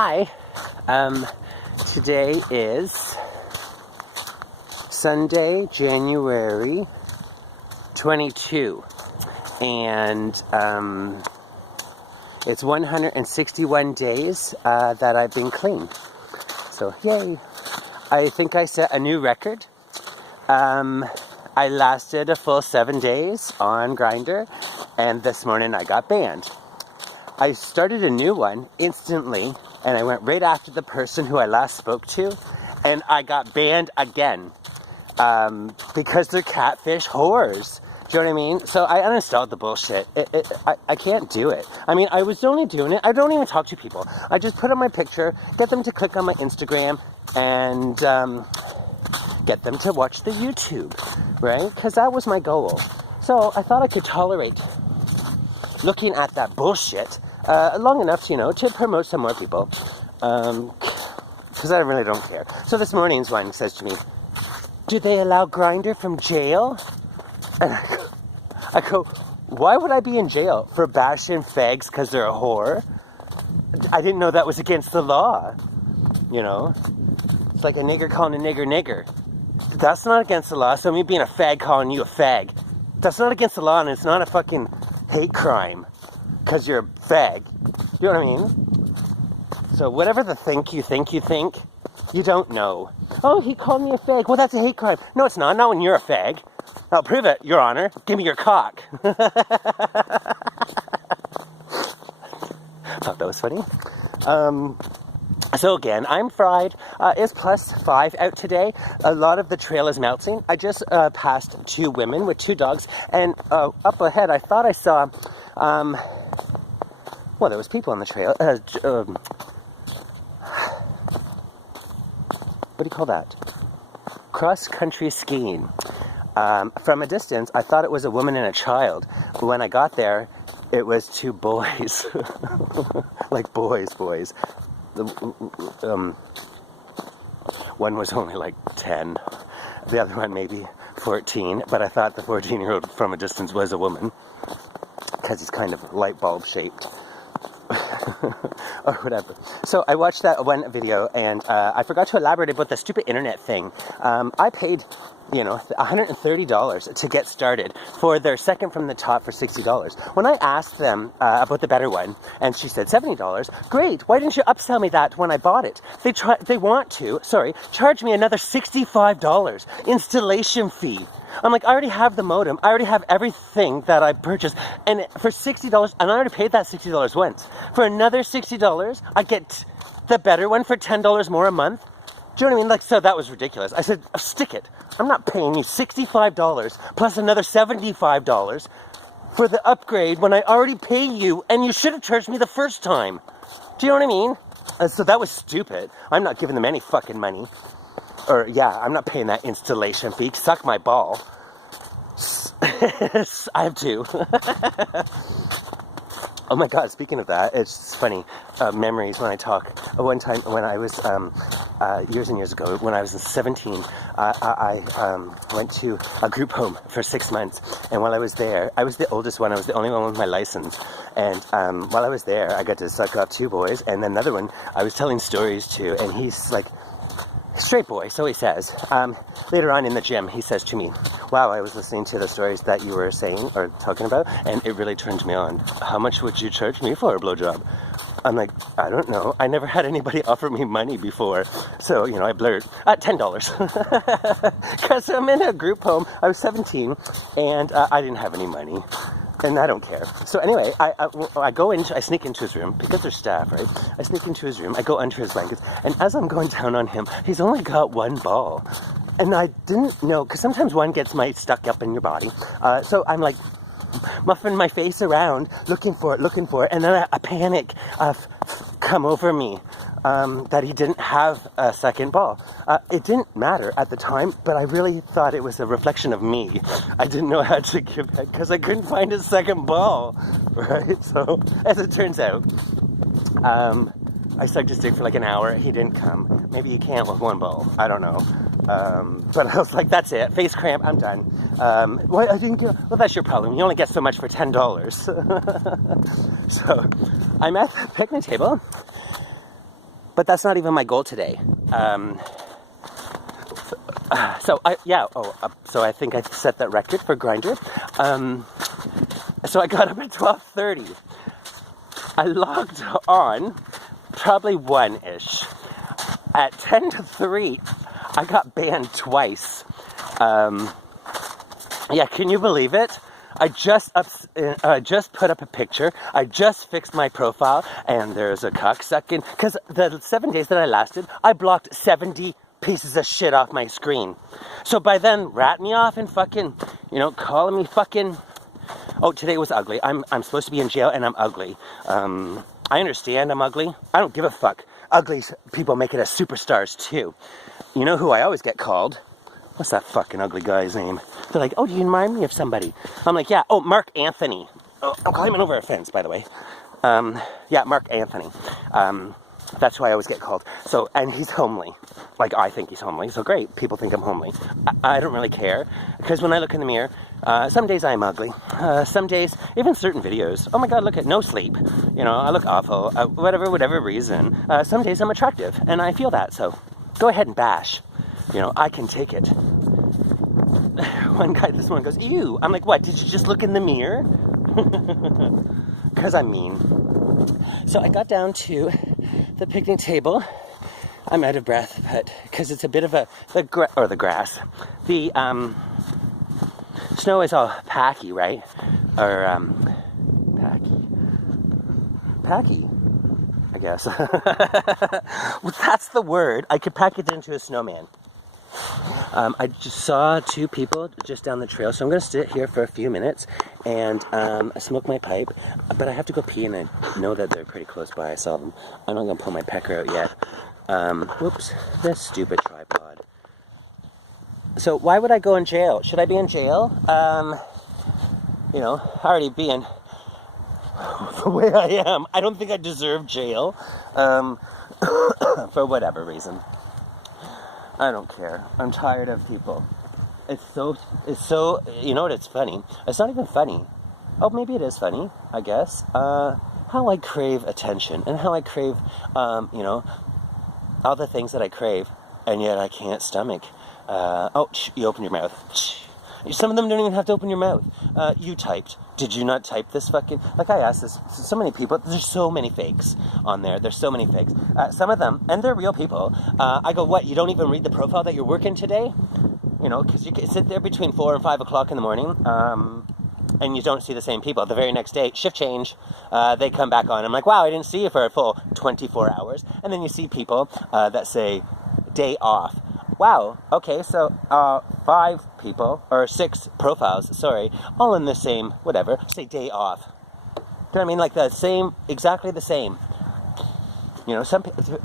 Hi, today is Sunday, January 22, and it's 161 days that I've been clean. So yay! I think I set a new record. I lasted a full 7 days on Grindr, and this morning I got banned. I started a new one instantly, and I went right after the person who I last spoke to, and I got banned again because they're catfish whores. Do you know what I mean? So I uninstalled the bullshit. I can't do it. I mean, I was only doing it. I don't even talk to people. I just put on my picture, get them to click on my Instagram, and get them to watch the YouTube, right? Because that was my goal. So I thought I could tolerate looking at that bullshit long enough, to promote some more people, because I really don't care. So this morning's one says to me, do they allow Grindr from jail? And I go, why would I be in jail? For bashing fags because they're a whore? I didn't know that was against the law, It's like a nigger calling a nigger. That's not against the law, so me being a fag calling you a fag, that's not against the law, and it's not a fucking hate crime because you're a fag. You know what I mean? So whatever the think, you don't know. Oh, he called me a fag. Well, that's a hate crime. No, it's not. Not when you're a fag. I'll prove it, Your Honor. Give me your cock. Thought that was funny. So again, I'm fried. It's +5 out today. A lot of the trail is melting. I just passed 2 women with 2 dogs, and up ahead I thought I saw, well, there was people on the trail. What do you call that? Cross-country skiing. From a distance, I thought it was a woman and a child. But when I got there, it was 2 boys. Like boys. One was only like 10. The other one maybe 14. But I thought the 14-year-old from a distance was a woman, because he's kind of light bulb shaped. Or whatever. So I watched that one video, and I forgot to elaborate about the stupid internet thing. I paid, $130 to get started for their second from the top for $60. When I asked them about the better one, and she said $70, great, why didn't you upsell me that when I bought it? They want to charge me another $65 installation fee. I'm like, I already have the modem. I already have everything that I purchased. And for $60, and I already paid that $60 once. For another $60, I get the better one for $10 more a month. Do you know what I mean? So that was ridiculous. I said, stick it. I'm not paying you $65 plus another $75 for the upgrade when I already pay you, and you should have charged me the first time. Do you know what I mean? So that was stupid. I'm not giving them any fucking money. I'm not paying that installation fee. Suck my ball. I have 2. Oh my god, speaking of that, it's funny. Memories when I talk. One time when I was, years and years ago, when I was 17, I went to a group home for 6 months. And while I was there, I was the oldest one. I was the only one with my license. And while I was there, I got to suck off 2 boys. And another one I was telling stories to. And he's like, straight boy, so he says. Later on in the gym, he says to me, wow, I was listening to the stories that you were saying or talking about, and it really turned me on. How much would you charge me for a blowjob? I'm like, I don't know. I never had anybody offer me money before. So, I blurt, $10. Because I'm in a group home. I was 17, and I didn't have any money. And I don't care. So anyway, I sneak into his room, because there's staff, right? I sneak into his room, I go under his blankets, and as I'm going down on him, he's only got 1 ball. And I didn't know, because sometimes one gets stuck up in your body. So I'm like, muffing my face around, looking for it, and then a panic come over me. That he didn't have a second ball. It didn't matter at the time, but I really thought it was a reflection of me. I didn't know how to give that because I couldn't find a second ball, right? So, as it turns out, I sucked his dick for like an hour. He didn't come. Maybe you can't with 1 ball. I don't know. But I was like, that's it. Face cramp. I'm done. Well, I didn't get. Well, that's your problem. You only get so much for $10. So, I'm at the picnic table. But that's not even my goal today. So I think I set that record for Grindr. So I got up at 12:30. I logged on probably 1-ish. At 10 to 3, I got banned twice. Yeah, can you believe it? I just put up a picture. I just fixed my profile, and there's a cocksucking. Because the 7 days that I lasted, I blocked 70 pieces of shit off my screen. So by then, rat me off and fucking, calling me fucking. Oh, today was ugly. I'm supposed to be in jail, and I'm ugly. I understand I'm ugly. I don't give a fuck. Ugly people make it as superstars too. You know who I always get called? What's that fucking ugly guy's name? They're like, oh, do you remind me of somebody? I'm like, yeah. Oh, Mark Anthony. Oh, I'm climbing over a fence, by the way. Yeah, Mark Anthony. That's who I always get called. So, and he's homely. Like, I think he's homely. So great. People think I'm homely. I don't really care. Because when I look in the mirror, some days I'm ugly. Some days, even certain videos, oh my God, look at no sleep. I look awful. Whatever reason. Some days I'm attractive. And I feel that. So go ahead and bash. I can take it. One guy this morning goes, ew. I'm like, what? Did you just look in the mirror? Because I'm mean. So I got down to the picnic table. I'm out of breath, but because it's a bit of the grass. The snow is all packy, right? Or packy, I guess. Well, that's the word. I could pack it into a snowman. I just saw 2 people just down the trail, so I'm going to sit here for a few minutes and smoke my pipe, but I have to go pee, and I know that they're pretty close by. I saw them. I'm not going to pull my pecker out yet. Whoops, this stupid tripod. So why would I go in jail? Should I be in jail? Already being the way I am, I don't think I deserve jail, for whatever reason. I don't care. I'm tired of people. It's so, you know what, it's funny. It's not even funny. Oh, maybe it is funny, I guess. How I crave attention, and how I crave, all the things that I crave, and yet I can't stomach. You open your mouth. Some of them don't even have to open your mouth. You typed. Did you not type this fucking... Like, I asked this so many people. There's so many fakes on there. There's so many fakes. Some of them, and they're real people. I go, what, you don't even read the profile that you're working today? Because you can sit there between 4 and 5 o'clock in the morning, and you don't see the same people. The very next day, shift change, they come back on. I'm like, wow, I didn't see you for a full 24 hours. And then you see people that say, day off. Wow, okay, so 5 people, or 6 profiles, sorry, all in the same, whatever, say day off. Do you know what I mean? Like the same, exactly the same. Some people,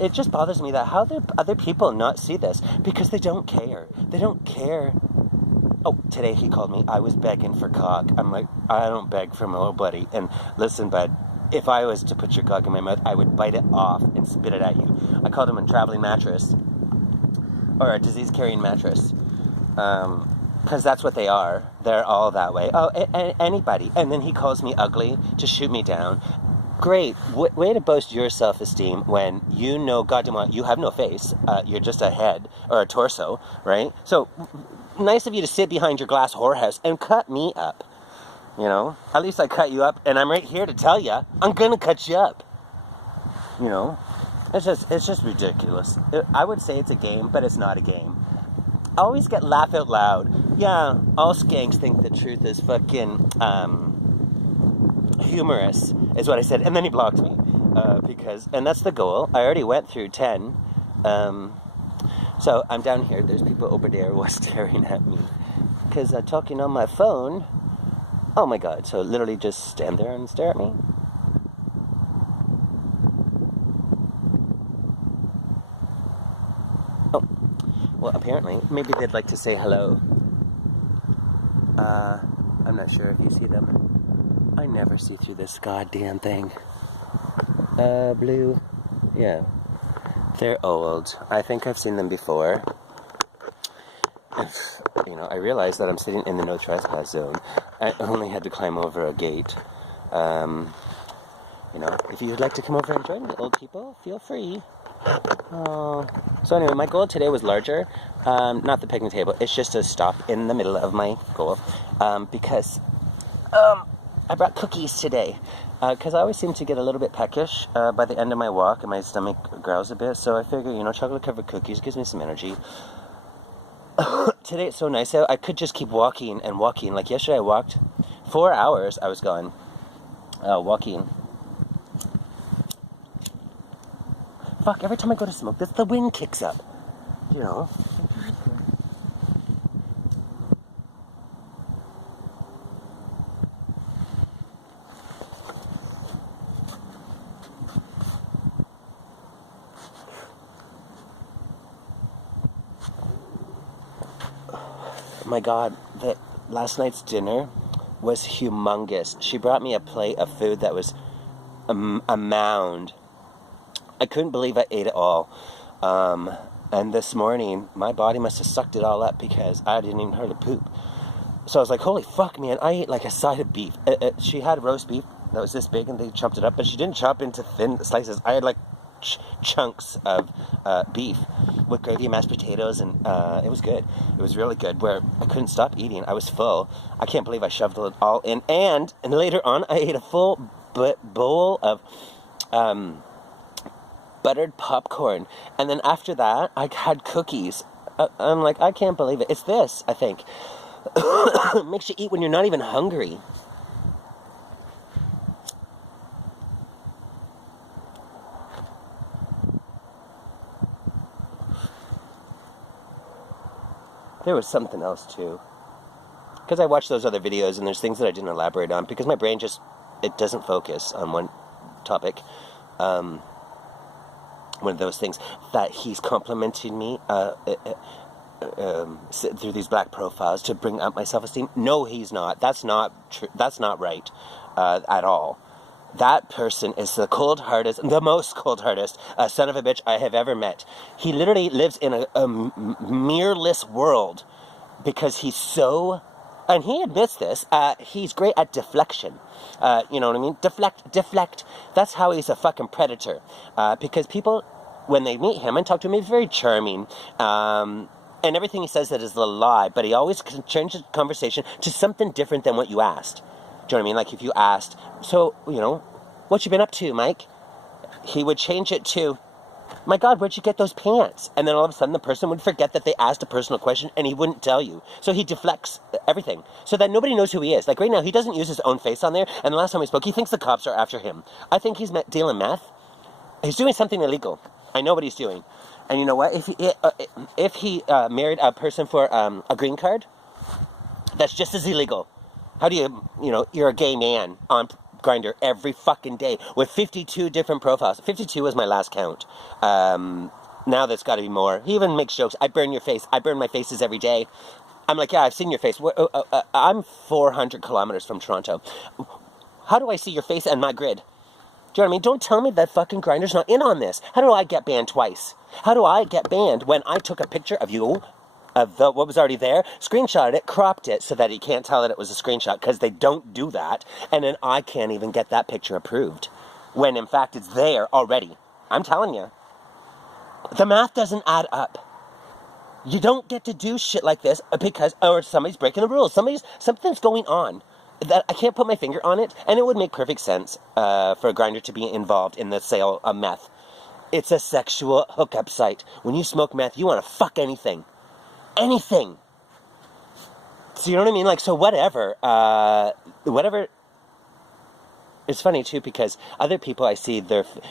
it just bothers me that how do other people not see this? Because they don't care. They don't care. Oh, today he called me, I was begging for cock. I'm like, I don't beg for nobody. And listen, bud, if I was to put your cock in my mouth, I would bite it off and spit it at you. I called him a traveling mattress. Or a disease-carrying mattress. Because that's what they are. They're all that way. Oh, anybody. And then he calls me ugly to shoot me down. Great. Way to boast your self-esteem when you know goddamn well you have no face. You're just a head or a torso, right? So, nice of you to sit behind your glass whorehouse and cut me up. At least I cut you up, and I'm right here to tell you, I'm gonna cut you up. It's just ridiculous. I would say it's a game, but it's not a game. I always get laugh out loud. Yeah, all skanks think the truth is fucking humorous, is what I said. And then he blocked me. And that's the goal. I already went through 10. So I'm down here. There's people over there who are staring at me. Because I'm talking on my phone. Oh my God. So literally just stand there and stare at me. Well, apparently, maybe they'd like to say hello. I'm not sure if you see them. I never see through this goddamn thing. Blue. Yeah. They're old. I think I've seen them before. I realized that I'm sitting in the no trespass zone. I only had to climb over a gate. You know, if you'd like to come over and join me, old people, feel free. Oh. So anyway, my goal today was larger. Not the picnic table. It's just a stop in the middle of my goal. Because I brought cookies today. Because I always seem to get a little bit peckish by the end of my walk, and my stomach growls a bit. So I figure, you know, chocolate-covered cookies gives me some energy. Today it's so nice out. I could just keep walking and walking. Like yesterday I walked 4 hours. I was gone walking. Fuck, every time I go to smoke, the wind kicks up. You know? My God, last night's dinner was humongous. She brought me a plate of food that was a mound. I couldn't believe I ate it all. And this morning, my body must have sucked it all up because I didn't even hardly poop. So I was like, holy fuck, man, I ate like a side of beef. She had roast beef that was this big and they chopped it up, but she didn't chop into thin slices. I had like chunks of beef with gravy and mashed potatoes, and it was good. It was really good, where I couldn't stop eating. I was full. I can't believe I shoved it all in. And later on, I ate a full bowl of buttered popcorn. And then after that, I had cookies. I'm like, I can't believe it. It's this, I think. It makes you eat when you're not even hungry. There was something else too. Because I watched those other videos and there's things that I didn't elaborate on because my brain just, it doesn't focus on one topic. One of those things that he's complimenting me through these black profiles to bring up my self-esteem. No, he's not. That's not true. That's not right at all. That person is the most cold-heartedest son of a bitch I have ever met. He literally lives in a mirrorless world because he's so, and he admits this, he's great at deflection. You know what I mean? Deflect. That's how he's a fucking predator. Because people, when they meet him and talk to him, he's very charming. And everything he says that is a lie, but he always changes the conversation to something different than what you asked. Do you know what I mean? Like if you asked, so, you know, what you been up to, Mike? He would change it to, my God, where'd you get those pants? And then all of a sudden the person would forget that they asked a personal question and he wouldn't tell you. So he deflects everything so that nobody knows who he is. Like right now, he doesn't use his own face on there. And the last time we spoke, he thinks the cops are after him. I think he's dealing meth. He's doing something illegal. I know what he's doing. And you know what? If he married a person for a green card, that's just as illegal. How do you know, you're a gay man on Grindr every fucking day with 52 different profiles. 52 was my last count. Now there's got to be more. He even makes jokes. I burn your face. I burn my faces every day. I'm like, yeah, I've seen your face. I'm 400 kilometers from Toronto. How do I see your face and my grid? Do you know what I mean? Don't tell me that fucking Grindr's not in on this. How do I get banned twice? How do I get banned when I took a picture of you, of what was already there, screenshotted it, cropped it so that he can't tell that it was a screenshot because they don't do that, and then I can't even get that picture approved when in fact it's there already. I'm telling you. The math doesn't add up. You don't get to do shit like this because, or somebody's breaking the rules. Something's going on that I can't put my finger on it, and it would make perfect sense for a Grindr to be involved in the sale of meth. It's a sexual hookup site. When you smoke meth, you want to fuck anything. Anything. So you know what I mean? Like, so whatever. It's funny too because other people I see,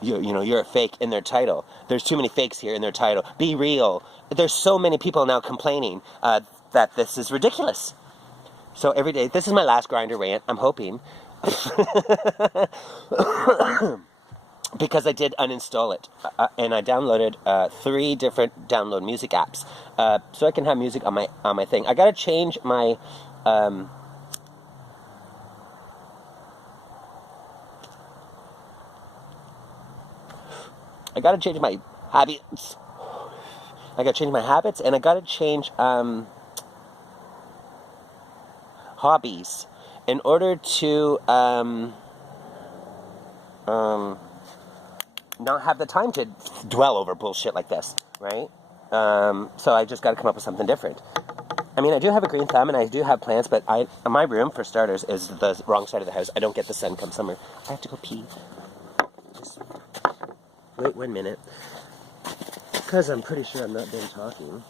you're a fake in their title. There's too many fakes here in their title. Be real. There's so many people now complaining that this is ridiculous. So every day, this is my last Grindr rant. I'm hoping. Because I did uninstall it, and I downloaded 3 different download music apps, so I can have music on my thing. I gotta change my habits. I gotta change my habits, and I gotta change hobbies in order to not have the time to dwell over bullshit like this, right? So I just got to come up with something different. I mean, I do have a green thumb and I do have plants, but my room, for starters, is the wrong side of the house. I don't get the sun come summer. I have to go pee. Just wait 1 minute. Because I'm pretty sure I'm not done talking.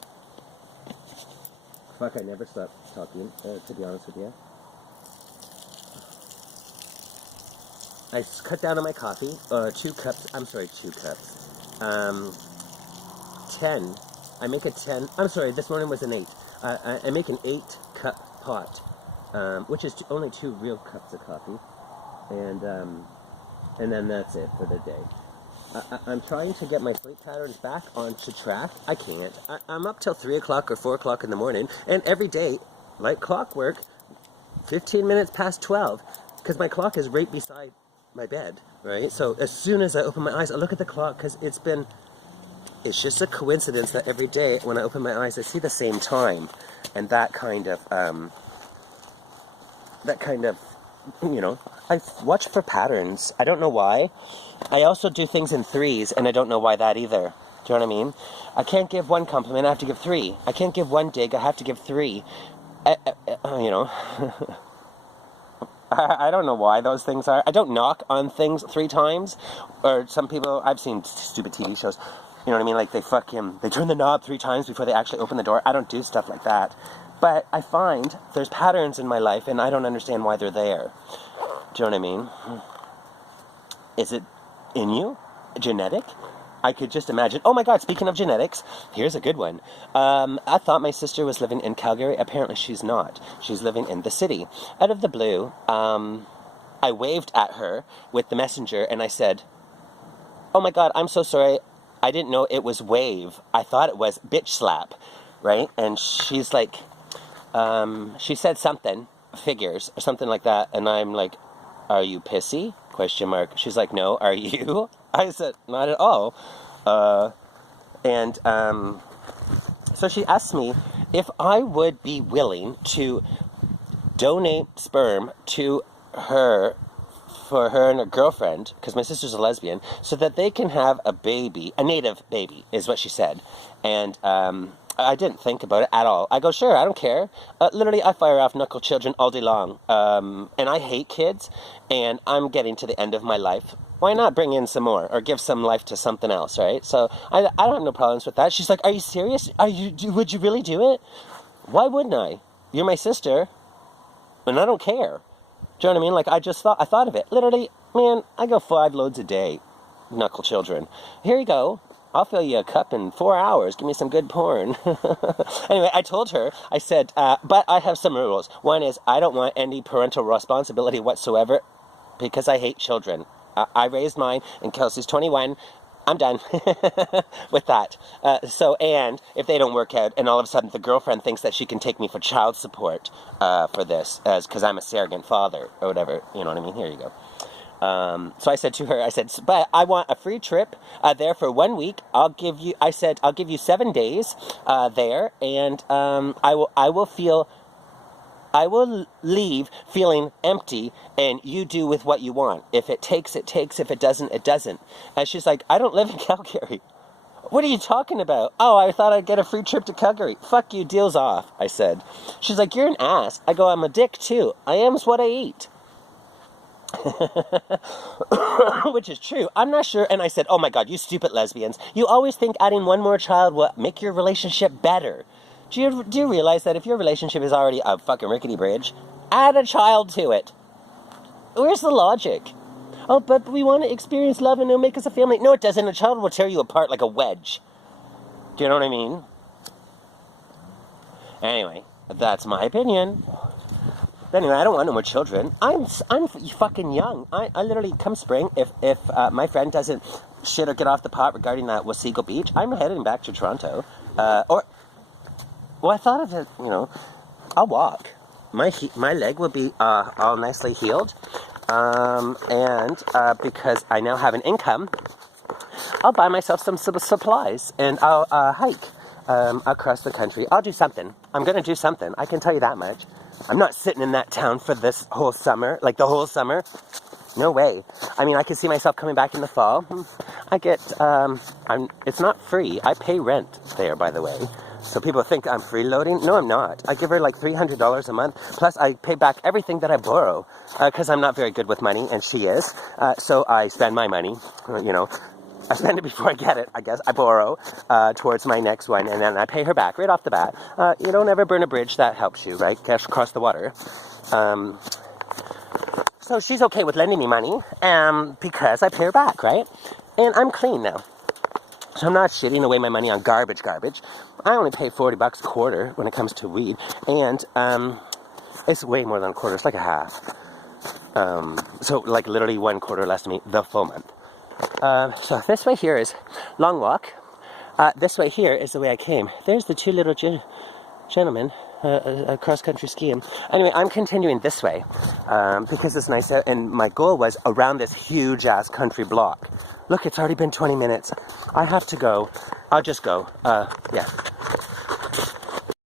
Fuck, I never stop talking, to be honest with you. I cut down on my coffee, 2 cups, 10. I make a 10, I'm sorry, this morning was an 8. I make an 8-cup pot, which is only 2 real cups of coffee, and then that's it for the day. I'm trying to get my sleep patterns back onto track. I can't. I'm up till 3 o'clock or 4 o'clock in the morning, and every day, like clockwork, 15 minutes past 12, because my clock is right beside my bed, right? So as soon as I open my eyes, I look at the clock, because it's just a coincidence that every day when I open my eyes, I see the same time, and that kind of, you know, I watch for patterns. I don't know why. I also do things in 3s, and I don't know why that either. Do you know what I mean? I can't give 1 compliment, I have to give 3. I can't give 1 dig, I have to give 3. You know, I don't know why those things are. I don't knock on things 3 times, or some people, I've seen stupid TV shows, you know what I mean, like they turn the knob 3 times before they actually open the door. I don't do stuff like that. But I find there's patterns in my life, and I don't understand why they're there. Do you know what I mean? Is it in you? Genetic? I could just imagine. Oh my God, speaking of genetics, here's a good one. I thought my sister was living in Calgary. Apparently she's not. She's living in the city. Out of the blue, I waved at her with the messenger, and I said, oh my God, I'm so sorry. I didn't know it was wave. I thought it was bitch slap, right? And she's like, she said something, figures, or something like that, and I'm like, are you pissy? Question mark. She's like, no, are you? I said, not at all. So she asked me if I would be willing to donate sperm to her, for her and her girlfriend, because my sister's a lesbian, so that they can have a baby, a native baby, is what she said. And I didn't think about it at all. I go, sure, I don't care. Literally, I fire off knuckle children all day long. And I hate kids, and I'm getting to the end of my life. Why not bring in some more, or give some life to something else, right? So I don't have no problems with that. She's like, are you serious? Would you really do it? Why wouldn't I? You're my sister, and I don't care. Do you know what I mean? Like, I thought of it. Literally, man, I go 5 loads a day, knuckle children. Here you go. I'll fill you a cup in 4 hours. Give me some good porn. Anyway, I told her, I said, but I have some rules. One is, I don't want any parental responsibility whatsoever, because I hate children. I raised mine, and Kelsey's 21. I'm done with that. And if they don't work out, and all of a sudden the girlfriend thinks that she can take me for child support for this, because I'm a surrogate father, or whatever, you know what I mean? Here you go. So I said to her, I said, but I want a free trip there for 1 week. I'll give you 7 days there, and I will leave feeling empty, and you do with what you want. If it takes, it takes. If it doesn't, it doesn't. And she's like, I don't live in Calgary. What are you talking about? Oh, I thought I'd get a free trip to Calgary. Fuck you, deal's off, I said. She's like, you're an ass. I go, I'm a dick too. I am's what I eat. Which is true. I'm not sure. And I said, oh my God, you stupid lesbians. You always think adding 1 more child will make your relationship better. Do you realize that if your relationship is already a fucking rickety bridge, add a child to it? Where's the logic? Oh, but we want to experience love and it'll make us a family. No, it doesn't. A child will tear you apart like a wedge. Do you know what I mean? Anyway, that's my opinion. But anyway, I don't want no more children. I'm fucking young. I literally, come spring, if my friend doesn't shit or get off the pot regarding that Wasago Beach, I'm heading back to Toronto. Well, I thought of it, you know, I'll walk. My leg will be all nicely healed. Because I now have an income, I'll buy myself some supplies, and I'll hike across the country. I'll do something. I'm going to do something. I can tell you that much. I'm not sitting in that town for this whole summer, like the whole summer. No way. I mean, I can see myself coming back in the fall. I get, it's not free. I pay rent there, by the way. So people think I'm freeloading. No, I'm not. I give her like $300 a month. Plus, I pay back everything that I borrow because I'm not very good with money, and she is. So I spend my money, you know. I spend it before I get it, I guess. I borrow towards my next one, and then I pay her back right off the bat. You don't ever burn a bridge. That helps you, right? Cash across the water. So she's okay with lending me money because I pay her back, right? And I'm clean now. So I'm not shitting away my money on garbage. I only pay $40 a quarter when it comes to weed. And it's way more than a quarter. It's like a half. So like literally 1 quarter less than me the full month. So this way here is long walk. This way here is the way I came. There's the two little gentlemen cross-country skiing. Anyway, I'm continuing this way because it's nice out, and my goal was around this huge-ass country block. Look, it's already been 20 minutes. I have to go. I'll just go. Yeah.